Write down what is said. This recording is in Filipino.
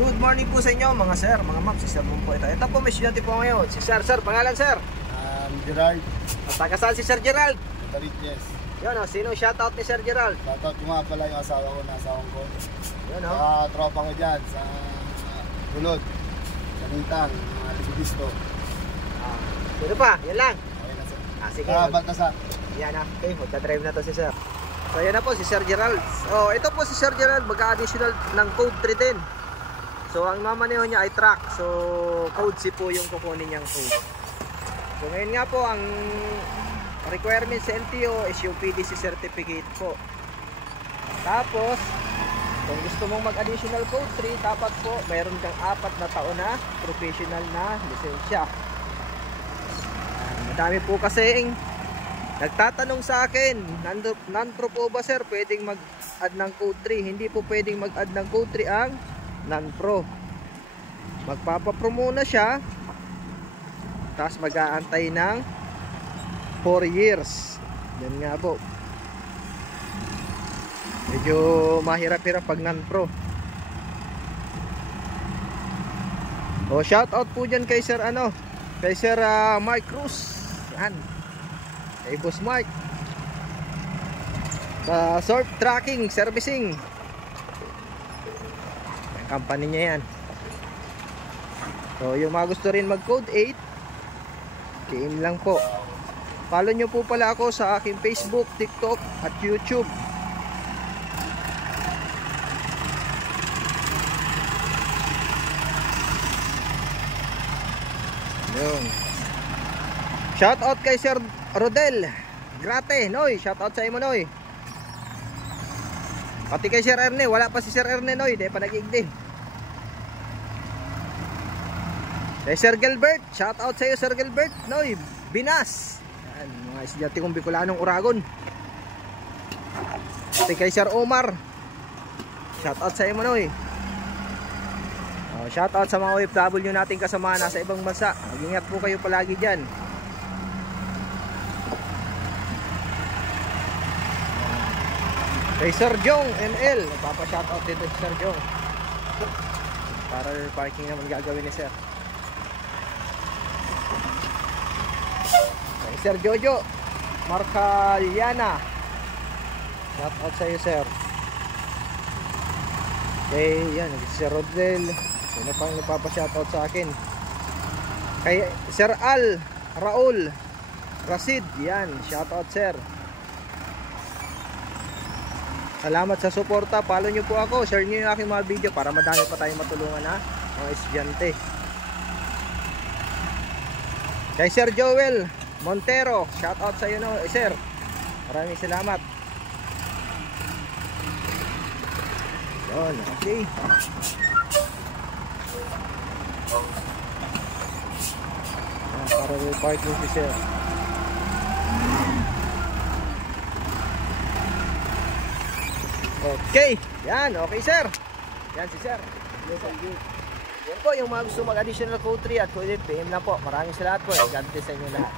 Good morning po sa inyo mga sir, mga ma'am, si Sir Mum po ito. Ito po may estudyante po ngayon, si Sir. Sir, pangalan sir? Gerald. Taga saan si Sir Gerald? Yes. Yun o, sino shoutout ni Sir Gerald? Shoutout ko nga pala yung asawa ko, nasa Hong Kong. Yun o. Sa tropa ko dyan, sa Gulod, sa Nintang, mga Libidisto. Sino pa? Yan lang. Okay na sir. Sige. Baltasar. Yan na. Okay, magdadrive na to si Sir. So yan na po si Sir Gerald. So ito po si Sir Gerald, magka-additional ng code 3 din. So ang mamaneho niya ay truck. So code C po yung kukunin niyang code. So ngayon nga po ang requirement sa LTO is yung PDC certificate po. Tapos kung gusto mong mag-additional code 3, dapat po mayroon kang 4 na taon na professional na lisensya. Madami po kasing nagtatanong sa akin, non-pro po ba sir pwedeng mag-add ng code 3? Hindi po pwedeng mag-add ng code 3 ang non-pro. Magpapapro muna siya, tapos mag-aantay ng 4 years. Yan nga po, medyo mahirap-hirap pag non-pro. O shout out po dyan kay Sir kay Sir Mike Cruz. Yan, kay Boss Mike sa Surf Tracking Servicing, ang company niya yan. So yung mga gusto rin mag code 8, game lang po. Follow nyo po pala ako sa aking Facebook, TikTok at YouTube. Yun. Shout out kay Sir Rodel Grate, Noy. Shout out sa imo, Noy. Pati kay Sir Erne, wala pa si Sir Erne, Noy, di pa nag-igdi. Kay Sir Gilbert, shout out sa iyo Sir Gilbert, Noy, Binas. Yan, mga estudyante kong Bicolanong Uragon. Pati kay Sir Omar, shout out sa iyo, Noy. Shout out sa mga OFW nating kasama nasa ibang bansa. Mag-ingat po kayo palagi dyan. Kay Sir Jong ML, nagpapa-shoutout dito si Sir Jong. Para parking naman gagawin ni Sir. Kay Sir Jojo Marcaliana, shoutout sa iyo Sir. Kay yan, Sir Rodel, sino pang nagpapa-shoutout sa akin? Kay Sir Al Raul Rasid, yan, shoutout Sir. Salamat sa suporta. Follow nyo po ako. Share nyo yung aking mga video para madami pa tayong matulungan na mga estudyante. Kay Sir Joel Montero, shout out sa iyo no, Sir. Maraming salamat. Yun, okay. Para repart mo si Sir. Okay, yan, okay sir. Yan si Sir. Yan po yung mga gusto mag-additional code 3 at code 8, PM lang po. Maraming salamat po. God bless sa inyo lahat.